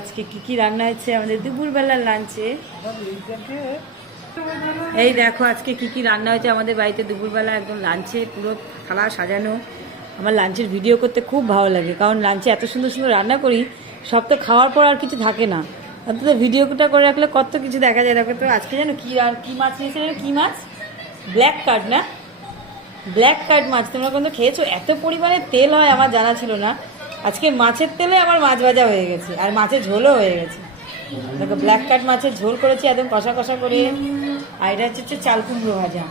আজকে কি কি রান্না হচ্ছে আমাদের দুপুরবেলার লাঞ্চে। এই দেখো আজকে কি কি রান্না হয়েছে আমাদের বাড়িতে দুপুরবেলা একদম লাঞ্চে, পুরো থালা সাজানো। আমার লাঞ্চের ভিডিও করতে খুব ভালো লাগে, কারণ লাঞ্চে এত সুন্দর সুন্দর রান্না করি, সব তো খাওয়ার পর আর কিছু থাকে না, অন্তত ভিডিওটা করে রাখলে কত কিছু দেখা যায়। দেখো তো আজকে জানো কি আর কি মাছ নিয়েছে, কি মাছ, ব্ল্যাক কার্ড না, ব্ল্যাক কার্ড মাছ। তোমরা কিন্তু খেয়েছো? এত পরিমাণে তেল হয় আমার জানা ছিল না। আজকে মাছের তেলে আমার মাছ ভাজা হয়ে গেছে, আর মাছের ঝোলও হয়ে গেছে। দেখো ব্ল্যাক কার্ড মাছের ঝোল করেছি একদম কষা কষা করে। আর এটা হচ্ছে চাল কুমড়ো ভাজা,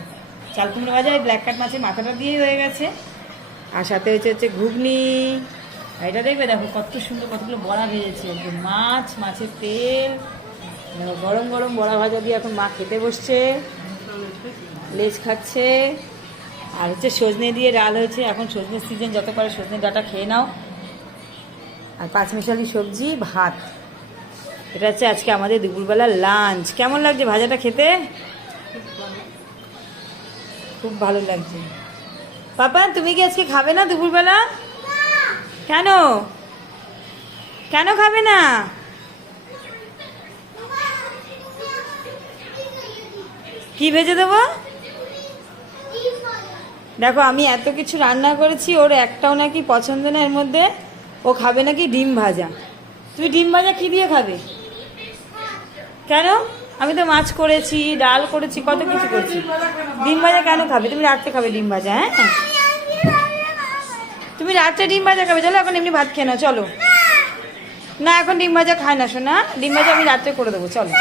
চাল কুমড়ো ভাজা এই ব্ল্যাক কার্ড মাছের মাথাটা দিয়েই হয়ে গেছে। আর সাথে হচ্ছে ঘুগনি। আর এটা দেখবে, দেখো কত সুন্দর কতগুলো বড়া ভেজেছে, একদম মাছ, মাছের তেল। দেখো গরম গরম বড়া ভাজা দিয়ে এখন মা খেতে বসছে, লেজ খাচ্ছে। আর হচ্ছে সজনে দিয়ে ডাল হয়েছে, এখন সজনের সিজন, যত পারে সজনে ডাঁটা খেয়ে নাও। আর পাঁচমিশালি সবজি, ভাত। এটা হচ্ছে আজকে আমাদের দুপুরবেলার লাঞ্চ। কেমন লাগছে ভাজাটা খেতে? খুব ভালো লাগছে। পাপা তুমি কি আজকে খাবে না দুপুরবেলা? কেন কেন খাবে না? কি ভেজে দেবো? দেখো আমি এত কিছু রান্না করেছি, ওর একটাও নাকি পছন্দ না। এর মধ্যে ও খাবে নাকি ডিম ভাজা। তুমি ডিম ভাজা কি দিয়ে খাবে? কেন? আমি তো মাছ করেছি, ডাল করেছি, কত কিছু করছি। ডিম ভাজা কেন খাবে? তুমি রাত্রে খাবে ডিম ভাজা? হ্যাঁ তুমি রাত্রে ডিম ভাজা খাবে। চলো এখন এমনি ভাত খেয়ে নাও, চলো। না এখন ডিম ভাজা খায় না শোনা, ডিম ভাজা আমি রাত্রে করে দেবো, চলো।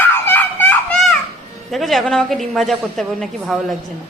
দেখো এখন আমাকে ডিম ভাজা করতে হবে, নাকি ভালো লাগছে না।